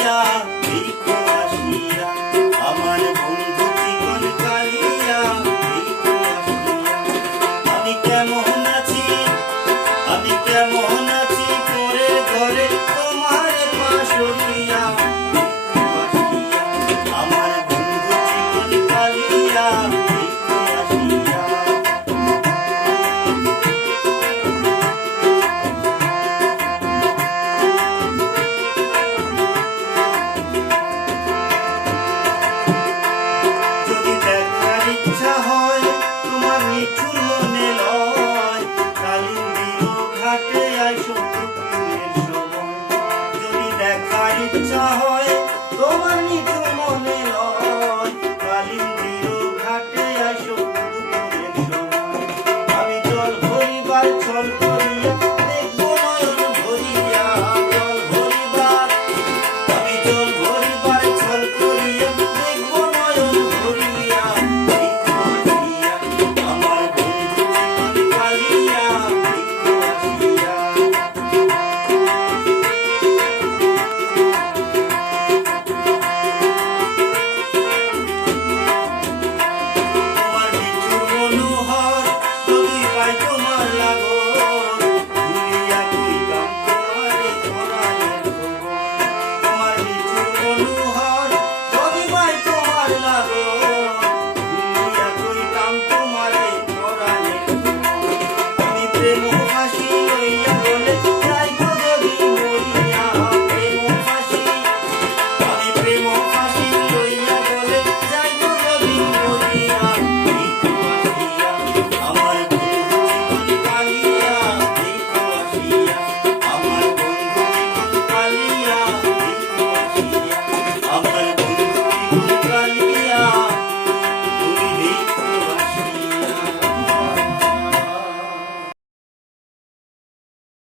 কালিয়া দেখো আসিয়া, আমার বন্ধু চিকন কালিয়া দেখো আসিয়া। আমি কেমন আছি, আমি কেমন আছি তোরে ঘরে তোমার পাশরিয়া দেখো আসিয়া, আমার বন্ধু চিকন কালিয়া দেখো আসিয়া। যদি দেখার ইচ্ছা হয় তোমার নিঠুর মনে লয়, কালিন্দির ঘাটে আইসো দুপুরের সময়। যদি দেখার ইচ্ছা হয় তোমার নিঠুর